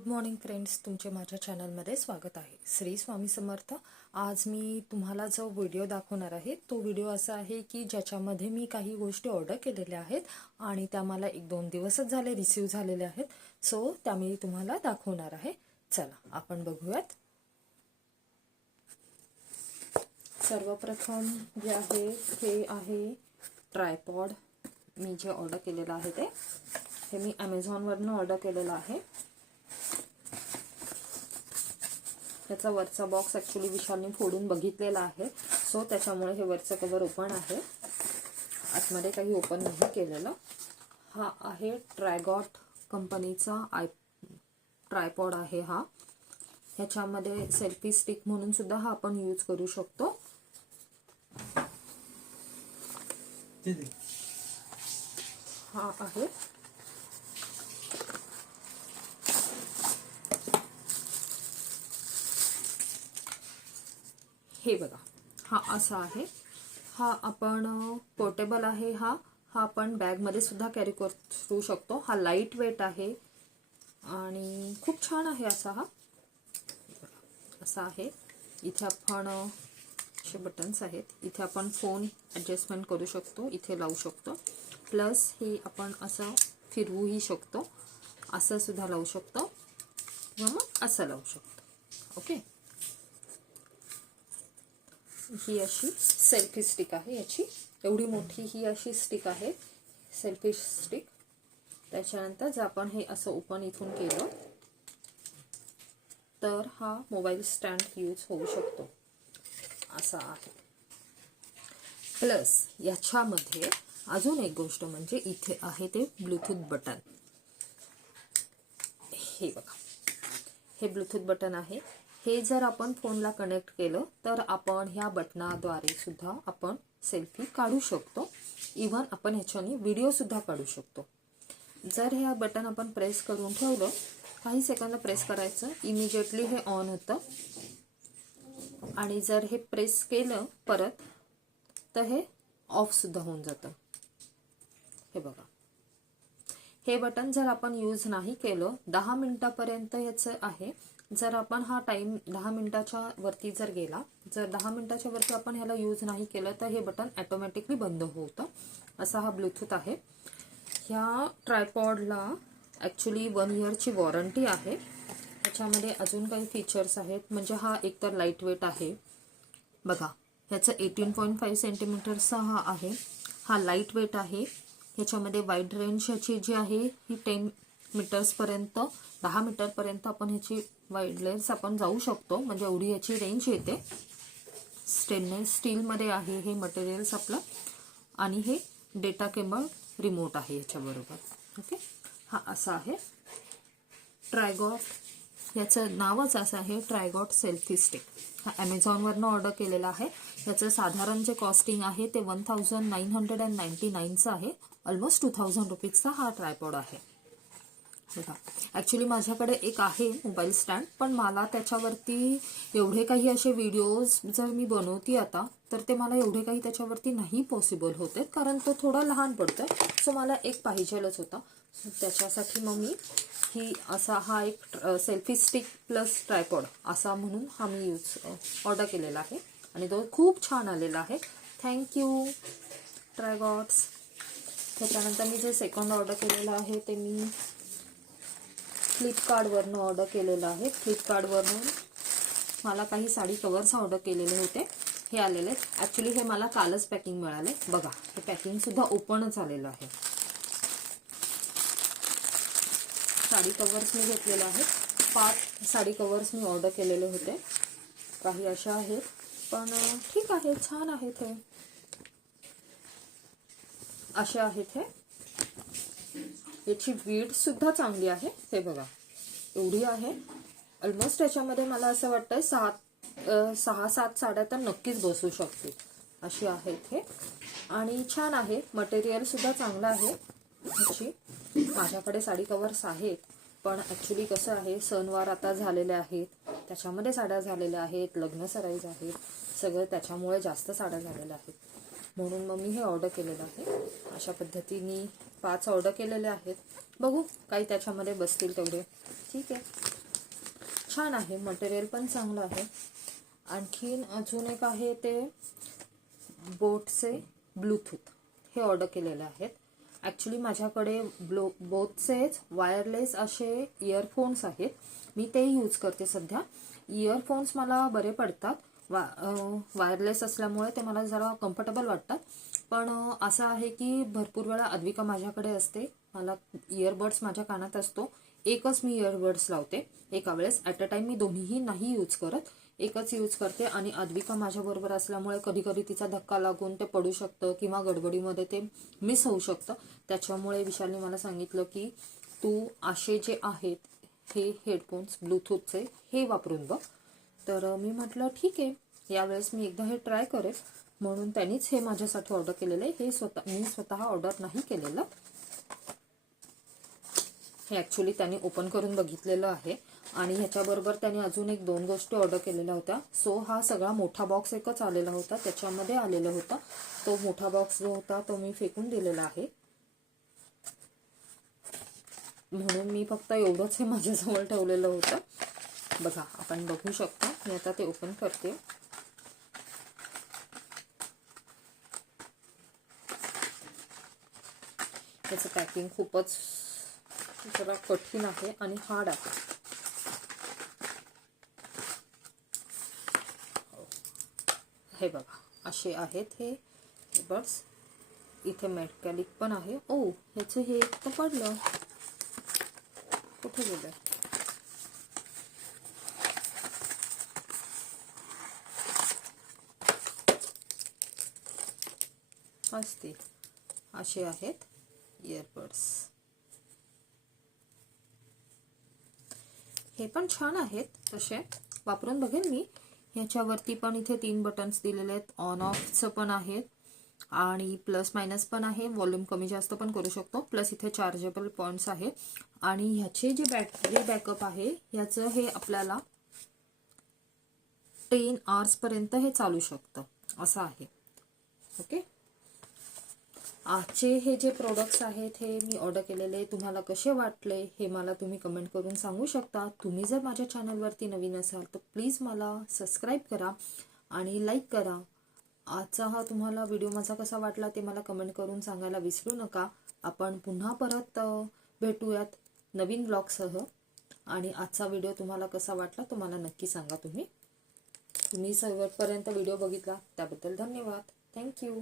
Good morning friends तुमचे माझ्या चॅनलमध्ये स्वागत आहे. श्री स्वामी समर्थ आज मी तुम्हाला जो व्हिडिओ दाखवणार आहे तो व्हिडिओ असा आहे की ज्याच्यामध्ये मी काही गोष्टी ऑर्डर केलेल्या आहेत आणि त्या मला एक दोन दिवसच झाले रिसीव झालेल्या आहेत. सो त्या मी तुम्हाला दाखवणार आहे. चला आपण बघूयात. सर्वप्रथम जे आहे हे आहे ट्रायपॉड. मी जे ऑर्डर केलेलं आहे ते हे मी ॲमेझॉनवरनं ऑर्डर केलेलं आहे. त्याचा वरचा बॉक्स ॲक्च्युली विशालने फोडून बघितलेला आहे. सो त्याच्यामुळे हे वरचं कवर ओपन आहे. आतमध्ये काही ओपन नाही केलेलं. हा आहे ट्रायगॉट कंपनीचा आय ट्रायपॉड आहे हा. ह्याच्यामध्ये सेल्फी स्टिक म्हणून सुद्धा हा आपण यूज करू शकतो. हा आहे. हे बघा हा असा आहे. हा आपण पोर्टेबल आहे हा. हा आपण बॅगमध्ये सुद्धा कॅरी करू शकतो. हा लाइट वेट आहे. आणि खूप छान आहे असा हा. असा आहे. इथे आपण असे बटन्स आहेत. इथे आपण फोन ॲडजस्टमेंट करू शकतो. इथे लावू शकतो. प्लस हे आपण असं फिरवूही शकतो. असं सुद्धा लावू शकतो. किंवा मग असं लावू शकतो. ओके ही अशी सेल्फी स्टिक आहे याची. एवढी मोठी ही अशी स्टिक आहे. सेल्फी स्टिक त्याच्यानंतर जर आपण हे असं ओपन इथून केलं तर हा मोबाईल स्टँड यूज होऊ शकतो. असा आहे. प्लस याच्यामध्ये अजून एक गोष्ट म्हणजे इथे आहे ते ब्लूटूथ बटन हे बघा. हे ब्लूटूथ बटन आहे. हे जर आपण फोनला कनेक्ट केलं तर आपण ह्या बटनाद्वारे सुद्धा आपण सेल्फी काढू शकतो. इव्हन आपण ह्याच्याने व्हिडिओसुद्धा काढू शकतो. जर हे बटन आपण प्रेस करून ठेवलं काही सेकंद प्रेस करायचं इमिजिएटली हे ऑन होतं. आणि जर हे प्रेस केलं परत तर हे ऑफ सुद्धा होऊन जातं. हे बघा. हे बटन जर आपण यूज नाही केलं दहा मिनिटापर्यंत ह्याचं आहे. जर आपण हा टाइम दहा मिनिटाच्या वरती जर गेला जर दहा मिनिटाच्या वरती आपण ह्याला यूज नाही केलं तर हे बटन ॲटोमॅटिकली बंद होतं. असा हा ब्लूटूथ आहे. ह्या ट्रायपॉडला ॲक्च्युली वन इयरची वॉरंटी आहे. त्याच्यामध्ये अजून काही फीचर्स आहेत. म्हणजे हा एकतर लाइट वेट आहे. बघा ह्याचं एटीन पॉईंट फाईव्ह सेंटीमीटरचा हा आहे. हा लाइट वेट आहे. ह्याच्यामध्ये वाईड रेंज ह्याची जी आहे ही टेन मीटर्सपर्यंत दहा मीटरपर्यंत आपण ह्याची वाईड लेन्स आपण जाऊ शकतो. म्हणजे एवढी ह्याची रेंज येते. स्टेनलेस स्टीलमध्ये आहे हे मटेरियल्स आपलं. आणि हे डेटा केबल रिमोट आहे ह्याच्याबरोबर ओके हा असा आहे. ट्रायगॉट याचं नावच असं आहे ट्रायगॉट सेल्फी स्टिक हा ॲमेझॉनवरनं ऑर्डर केलेला आहे. याचं साधारण जे कॉस्टिंग आहे ते one thousand nine hundred and ninety नाईनचं आहे. ऑलमोस्ट टू थाउजंड रुपीजचा हा ट्रायपॉड आहे. बघा. ॲक्च्युली माझ्याकडे एक आहे मोबाईल स्टँड पण मला त्याच्यावरती एवढे काही असे व्हिडिओज जर मी बनवते आता तर ते मला एवढे काही त्याच्यावरती नाही पॉसिबल होते कारण तो थोडा लहान पडतो सो मला एक पाहिजेलच होता. त्याच्यासाठी मग मी ही असा हा एक सेल्फी स्टिक प्लस ट्रायपॉड असा म्हणून हा मी यूज ऑर्डर केलेला आहे. आणि तो खूप छान आलेला आहे. थँक्यू ट्रायगॉट्स त्याच्यानंतर मी जे सेकंड ऑर्डर केलेलं आहे ते मी फ्लिपकार्टवरनं ऑर्डर केलेलं आहे. फ्लिपकार्टवरनं मला काही साडी कवर्स ऑर्डर केलेले होते. हे आलेले ॲक्च्युली हे मला कालच पॅकिंग मिळाले. बघा हे पॅकिंगसुद्धा ओपनच आलेलं आहे. साडी कवर्स मी घेतलेले आहेत. पाच साडी कवर्स मी ऑर्डर केलेले होते. काही अशा आहेत. पण ठीक आहे. छान आहेत हे. असे आहेत हे. याची वीड सुद्धा चांगली आहे. हे बघा. एवढी आहे. ऑलमोस्ट याच्यामध्ये मला असं वाटतं सात सहा सात साड्या तर नक्कीच बसू शकतील. अशी आहेत हे आणि छान आहे. मटेरियल सुद्धा चांगलं आहे. ह्याची. माझ्याकडे साडी कवर्स आहेत. पण ॲक्च्युली कसं आहे सणवार आता झालेले आहेत. त्याच्यामध्ये साड्या झालेल्या आहेत. लग्न सराईज आहेत. सगळं त्याच्यामुळे जास्त साड्या झालेल्या आहेत. म्हणून मग मी हे ऑर्डर केलेलं आहे. अशा पद्धतीने पाच ऑर्डर केलेले आहेत. बघू काही त्याच्यामध्ये बसतील तेवढे. ठीक आहे. छान आहे. मटेरियल पण चांगलं आहे. आणखीन अजून एक आहे ते बोटचे ब्लूटूथ. हे ऑर्डर केलेले आहेत. ॲक्च्युली माझ्याकडे ब्लो बोटचेच वायरलेस असे इयरफोन्स आहेत. मी ते यूज करते सध्या. इयरफोन्स मला बरे पडतात. वा वायरलेस असल्यामुळे ते मला जरा कम्फर्टेबल वाटतात. पण असं आहे की भरपूर वेळा अद्विका माझ्याकडे असते. मला इयरबड्स माझ्या कानात असतो. एकच मी इयरबड्स लावते. एका वेळेस ॲट अ टाइम मी दोन्हीही नाही यूज करत. एकच यूज करते आणि अद्विका माझ्याबरोबर असल्यामुळे कधी कधी तिचा धक्का लागून ते पडू शकतं किंवा गडबडीमध्ये ते मिस होऊ शकतं. त्याच्यामुळे विशालने मला सांगितलं की तू असे जे आहेत हे हेडफोन्स ब्लूटूथचे हे वापरून बघ. तर मी म्हटलं ठीक आहे. यावेळेस मी एकदा हे ट्राय करेल म्हणून त्यांनीच हे माझ्यासाठी ऑर्डर केलेलं आहे. हे स्वतः मी स्वतः ऑर्डर नाही केलेलं. हे ॲक्च्युली त्यांनी ओपन करून बघितलेलं आहे. आणि ह्याच्याबरोबर त्यांनी अजून एक दोन गोष्टी ऑर्डर केलेल्या होत्या. सो हा सगळा मोठा बॉक्स एकच आलेला होता. त्याच्यामध्ये आलेला होता. तो मोठा बॉक्स जो होता तो मी फेकून दिलेला आहे. म्हणून मी फक्त एवढंच हे माझ्याजवळ ठेवलेलं होतं. बघा आपण बघू शकतो. मी आता ते ओपन करते. त्याचं पॅकिंग खूपच जरा कठीण आहे आणि हार्ड आहे. हे बघा असे आहेत हे. बर्ड्स इथे मेटकॅलिक पण आहे. ओ ह्याचं हे एक तर पडलं. कुठे गेलं? असते असे आहेत. इयरबड्स हे पण छान आहेत तसे. वापरून बघेन मी. ह्याच्यावरती पण इथे तीन बटन्स दिलेले आहेत. ऑन ऑफचं पण आहेत आणि प्लस मायनस पण आहे. वॉल्यूम कमी जास्त पण करू शकतो. प्लस इथे चार्जेबल पॉईंट्स आहे. आणि ह्याचे जे बॅटरी बॅकअप आहे ह्याचं हे आपल्याला टेन आवर्सपर्यंत हे चालू शकतं. असं आहे. ओके आजचे हे जे प्रोडक्ट्स आहेत हे मी ऑर्डर केलेले तुम्हाला कसे वाटले हे मला तुम्ही कमेंट करून सांगू शकता. तुम्ही जर माझ्या चॅनलवरती नवीन असाल तर प्लीज मला सबस्क्राईब करा आणि लाईक करा. आजचा हा तुम्हाला व्हिडिओ माझा कसा वाटला ते मला कमेंट करून सांगायला विसरू नका. आपण पुन्हा परत भेटूयात नवीन ब्लॉगसह आणि आजचा व्हिडिओ तुम्हाला कसा वाटला तो मला नक्की सांगा तुम्ही. तुम्ही सर्वपर्यंत व्हिडिओ बघितला त्याबद्दल धन्यवाद. थँक्यू